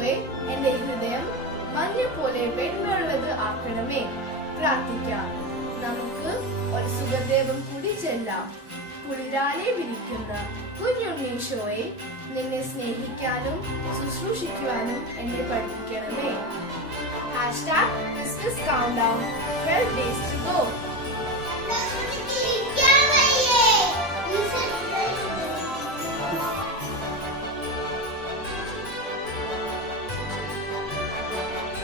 ഈശോയെ എന്റെ ഹൃദയം മഞ്ഞ പോലെ വെണ്ണുള്ളത് ആക്കണമേ. പ്രാർത്ഥിക്കാം. നമുക്ക് ഒരു സുഖദേവം കൂടി ചെല്ലാം. കുളിരാലെ വിരിക്കുന്ന കുഞ്ഞുണ്ണീശോയെ നിന്നെ സ്നേഹിക്കാനും ശുശ്രൂഷിക്കുവാനും എന്നെ പഠിപ്പിക്കണമേ. Hashtag Christmas count down 12 days to go.